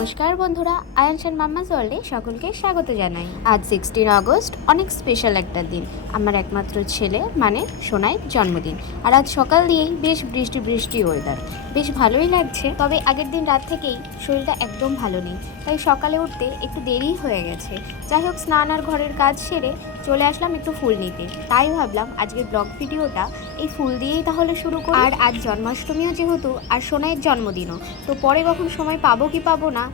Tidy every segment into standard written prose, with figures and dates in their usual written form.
নমস্কার বন্ধুরা, আয়ানস and mamma's ওয়ার্ল্ডে সকলকে স্বাগত জানাই। আজ 16 আগস্ট, অনেক স্পেশাল একটা দিন। আমার একমাত্র ছেলে মানে সোনাইয়ের জন্মদিন। আর আজ সকাল দিয়েই বেশ বৃষ্টি বৃষ্টি ওয়েদার, বেশ ভালোই লাগছে। তবে আগের দিন রাত থেকেই শরীরটা একদম ভালো নেই, তাই সকালে উঠতে একটু দেরি হয়ে গেছে। যাই হোক, স্নান আর ঘরের কাজ সেরে চলে আসলাম একটু ফুল নিতে। তাই ভাবলাম আজকের ব্লগ ভিডিওটা এই ফুল দিয়েই তাহলে শুরু করি। আর আজ জন্মাষ্টমীও যেহেতু, আর সোনাইয়ের জন্মদিনও, তো পরে কখন সময় পাবো কি পাবো না,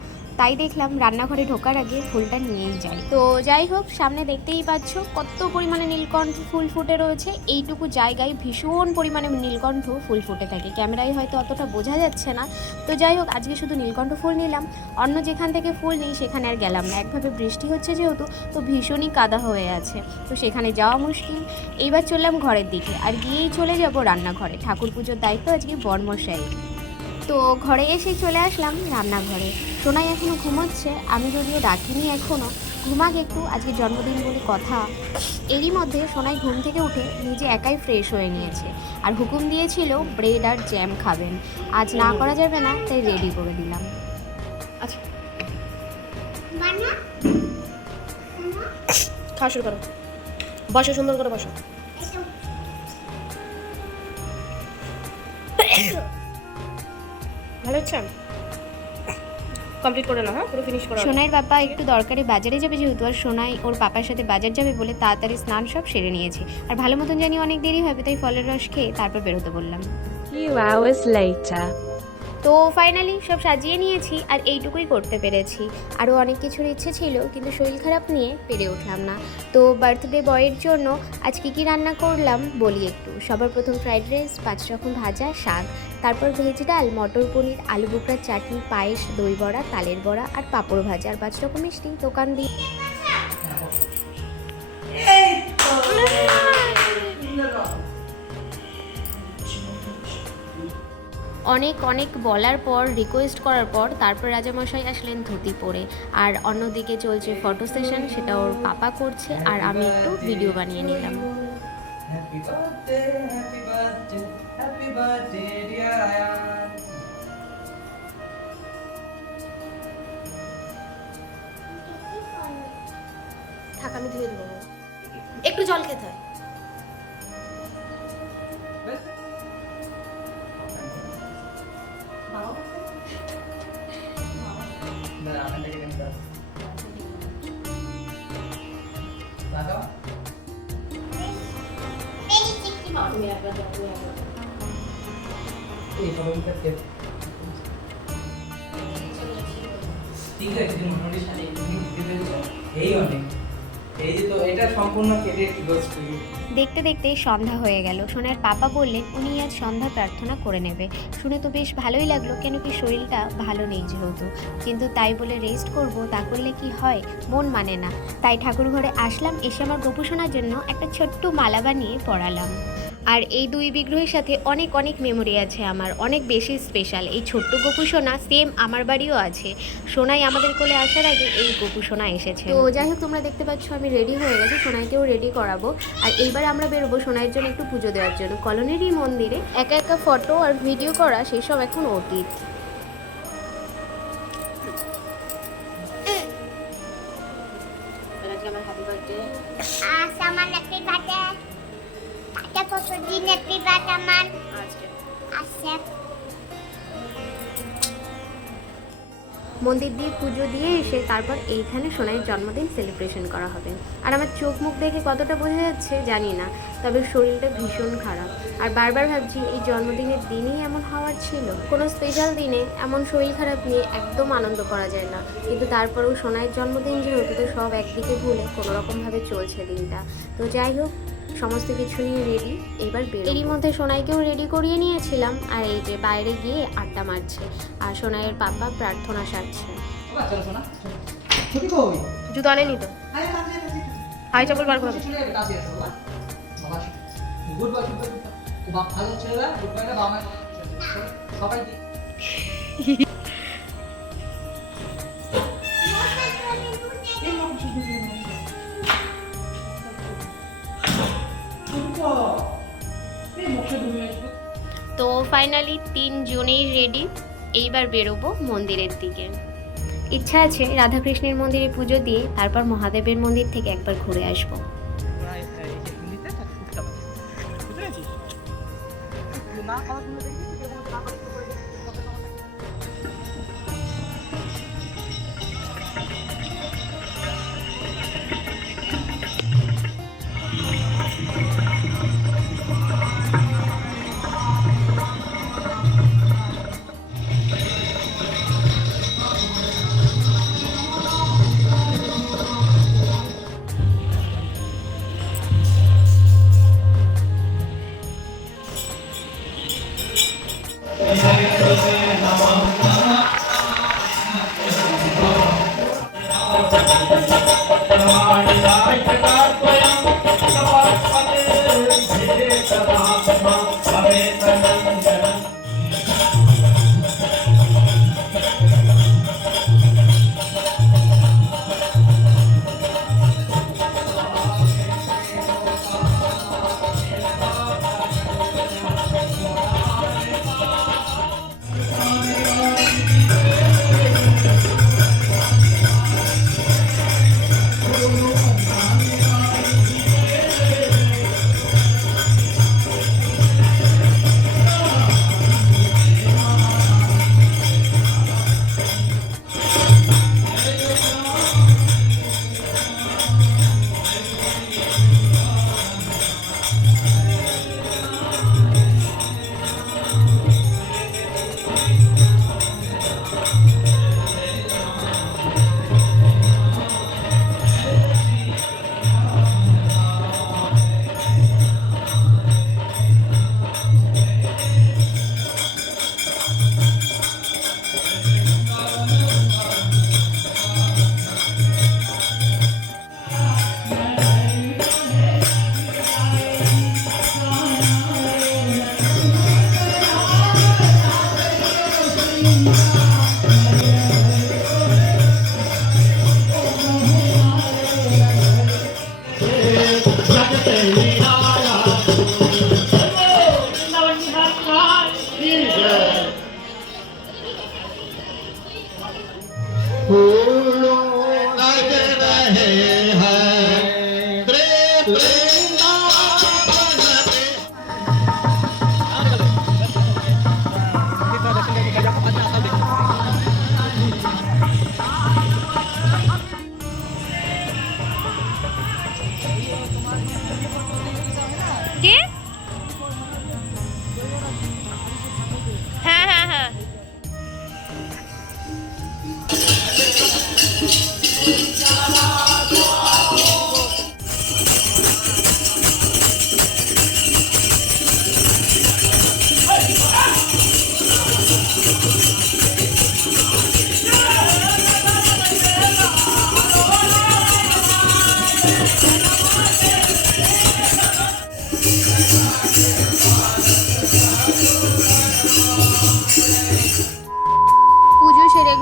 তাই দেখলাম রান্নাঘরে ঢোকার আগে ফুলটা নিয়েই যাই। তো যাই হোক, সামনে দেখতেই পাচ্ছ কত পরিমাণে নীলকণ্ঠ ফুল ফুটে রয়েছে। এইটুকু জায়গায় ভীষণ পরিমাণে নীলকণ্ঠ ফুল ফুটে থাকে, ক্যামেরায় হয়তো অতটা বোঝা যাচ্ছে না। তো যাই হোক, আজকে শুধু নীলকণ্ঠ ফুল নিলাম, অন্য যেখান থেকে ফুল নেই সেখানে আর গেলাম না। একভাবে বৃষ্টি হচ্ছে যেহেতু, তো ভীষণই কাদা হয়ে আছে, তো সেখানে যাওয়া মুশকিল। এইবার চললাম ঘরের দিকে, আর গিয়েই চলে যাব রান্নাঘরে। ঠাকুর পুজোর দায়িত্ব আজকে বর্মশাই। তো ঘরে এসে চলে আসলাম রান্নাঘরে। সোনাই এখনও ঘুমোচ্ছে, আমি যদিও ডাকিনি এখনও, ঘুমাক একটু, আজকে জন্মদিন বলে কথা। এরই মধ্যে সোনাই ঘুম থেকে উঠে নিজে একাই ফ্রেশ হয়ে নিয়েছে, আর হুকুম দিয়েছিল ব্রেড আর জ্যাম খাবেন। আজ না করা যাবে না, তাই রেডি করে দিলাম। আচ্ছা, খাওয়া শুরু করো। বসো, সুন্দর করে বসো। ভালো হচ্ছে, কমপ্লিট করে নাও। হ্যাঁ, পুরো ফিনিশ করো। সোনাইয়ের পাপা একটু দরকারে বাজারে যাবে যেহেতু, আর সোনাই ওর পাপার সাথে বাজার যাবে বলে তাড়াতাড়ি স্নান সব সেরে নিয়েছে। আর ভালো মতন জানি অনেক দেরি হবে, তাই ফলের রস খেয়ে তারপর বেরোতে বললাম। Few hours later. তো ফাইনালি সব সাজিয়ে নিয়েছি, আর এইটুকুই করতে পেরেছি। আরও অনেক কিছুর ইচ্ছে ছিল, কিন্তু শরীর খারাপ নিয়ে পেরে উঠলাম না। তো বার্থডে বয়ের জন্য আজ কী রান্না করলাম বলি একটু। সবার প্রথম ফ্রাইড রাইস, 5 রকম ভাজা, শাক, তারপর ভেজ ডাল, মটর পনির, আলু বোখরার চাটনি, পায়েস, দই বড়া, তালের বড়া আর পাঁপড় ভাজা, আর 5 রকম মিষ্টি দোকান দিয়ে। অনেক অনেক বলার পর, রিকোয়েস্ট করার পর, তারপর রাজামশাই আসলেন ধুতি পরে। আর অন্যদিকে চলছে ফটো সেশন, সেটা ওর পাপা করছে, আর আমি একটু ভিডিও বানিয়ে নিলাম। Happy birthday, happy birthday, happy birthday, dear Ayan. থাক, আমি ধুয়ে দেবো। একটু জল খেতে হয়। তুমি একবার দাও, তুমি একবার দাও। ঠিক আছে, তুমি মোটামুটি সাথে দিতে পেরেছো, এই অনেক। এই যে তো এটা সম্পূর্ণ ক্রেডিট গোস টু ইউ। দেখতে দেখতে সন্ধ্যা হয়ে গেল। সোনার পাপা বললেন উনি আজ সন্ধ্যা প্রার্থনা করে নেবে। শুনে তো বেশ ভালোই লাগলো, কেন কি শরীরটা ভালো নেই যেহেতু। কিন্তু তাই বলে রেস্ট করব, তা করলে কি হয়, মন মানে না। তাই ঠাকুর ঘরে আসলাম, এসে আমার গোপুসোনার জন্য একটা ছোট্ট মালা বানিয়ে পরালাম। আর এই দুই বিগ্রহের সাথে অনেক অনেক মেমোরি আছে আমার, অনেক বেশি স্পেশাল। এই ছোট্ট গোপুসোনা সেম আমার বাড়িও আছে। সোনাই আমাদের কোলে আসার আগে এই গোপুসোনা এসেছে। তো যাই হোক, তোমরা দেখতে পাচ্ছ আমি রেডি হয়ে গেছি, সোনাইকেও রেডি করাবো। আর এইবার আমরা বেরোবো সোনাইয়ের জন্য একটু পুজো দেওয়ার জন্য কলোনিরই মন্দিরে। একা একা ফটো আর ভিডিও করা সেসব এখন অতীত। আজকে আমার happy birthday. Saman happy birthday. Ada posodin happy birthday man. আজকে Asep. মন্দির দিয়ে পুজো দিয়ে এসে তারপর এইখানে সোনাইয়ের জন্মদিন সেলিব্রেশন করা হবে। আর আমার চোখ মুখ দেখে কতটা বোঝা যাচ্ছে জানি না, তবে শরীরটা ভীষণ খারাপ। আর বারবার ভাবছি এই জন্মদিনের দিনই এমন হওয়ার ছিল। কোনো স্পেশাল দিনে এমন শরীর খারাপ নিয়ে একদম আনন্দ করা যায় না, কিন্তু তারপরেও সোনাইয়ের জন্মদিন যেহেতু, তো সব একদিকে ভুলে কোনোরকমভাবে চলছে দিনটা। তো যাই হোক, সমস্ত কিছু নিয়ে রেডি, এবার বের। এরই মধ্যে সোনাইকেও রেডি করিয়ে নিয়েছিলাম, আর এই যে বাইরে গিয়ে আড্ডা মারছে, আর সোনাইয়ের পাপা প্রার্থনা সারছে। চলো শোনা, ছুটি কই? জুতো আনেনি তো। আরে কাছে কাছে হাই চপ্পল বার করো। চলে যাবে, কাছে আসো বাবা। বাবা গুড বয়, গুড বয়। ও বাপ ভালো ছেলেরা, গুড বয় না বাবা। সবাই তো ফাইনালি 3 জনেই রেডি, এইবার বেরোবো মন্দিরের দিকে। ইচ্ছা আছে রাধাকৃষ্ণের মন্দিরে পুজো দিয়ে তারপর মহাদেবের মন্দির থেকে একবার ঘুরে আসবো।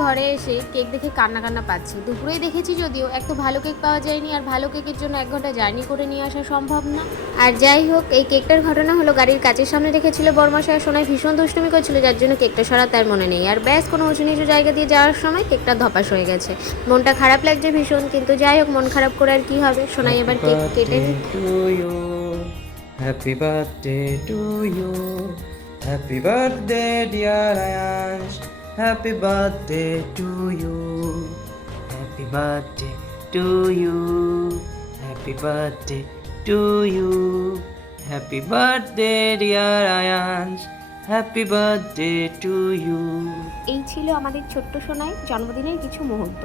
ঘরে এসে কেক দেখে কান্না পাচ্ছি। দুপুরেই দেখেছি যদিও, এক তো ভালো কেক পাওয়া যায়নি, আর ভালো কেকের জন্য 1 ঘন্টা জার্নি করে নিয়ে আসা সম্ভব না। আর যাই হোক, এই কেকটার ঘটনা হলো গাড়ির কাচের সামনে রেখেছিল বরমশাই, সোনায় ভীষণ দুষ্টুমি করছিল, যার জন্য কেকটা সরা তার মনে নেই। আর ব্যাস কোনো উঁচু নিচু জায়গা দিয়ে যাওয়ার সময় কেকটা ধপাস হয়ে গেছে। মনটা খারাপ লাগছে ভীষণ, কিন্তু যাই হোক, মন খারাপ করে আর কি হবে। সোনাই এবার কেক কেটে happy birthday to you, happy birthday dear Ayansh, happy birthday to you, happy birthday to you, happy birthday to you, happy birthday dear Ayansh, happy birthday to you. এই ছিল আমাদের ছোট্ট সোনাই জন্মদিনের কিছু মুহূর্ত।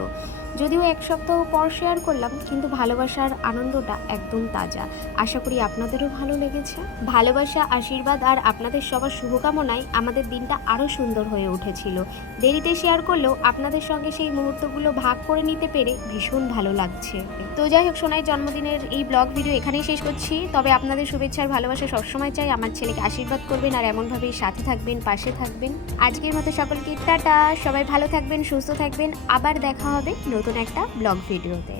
যদিও 1 সপ্তাহ পর শেয়ার করলাম, কিন্তু ভালোবাসার আনন্দটা একদম তাজা। আশা করি আপনাদেরও ভালো লেগেছে। ভালোবাসা, আশীর্বাদ আর আপনাদের সবার শুভকামনায় আমাদের দিনটা আরও সুন্দর হয়ে উঠেছিল। দেরিতে শেয়ার করলেও আপনাদের সঙ্গে সেই মুহূর্তগুলো ভাগ করে নিতে পেরে ভীষণ ভালো লাগছে। তো যাই হোক, সোনাই জন্মদিনের এই ব্লগ ভিডিও এখানেই শেষ করছি। তবে আপনাদের শুভেচ্ছার ভালোবাসা সবসময় চাই। আমার ছেলেকে আশীর্বাদ করবেন আর এমনভাবেই সাথে থাকবেন, পাশে থাকবেন। আজকের মতো সকলকে টাটা, সবাই ভালো থাকবেন, সুস্থ থাকবেন। আবার দেখা হবে নতুন একটা ব্লগ ভিডিওতে।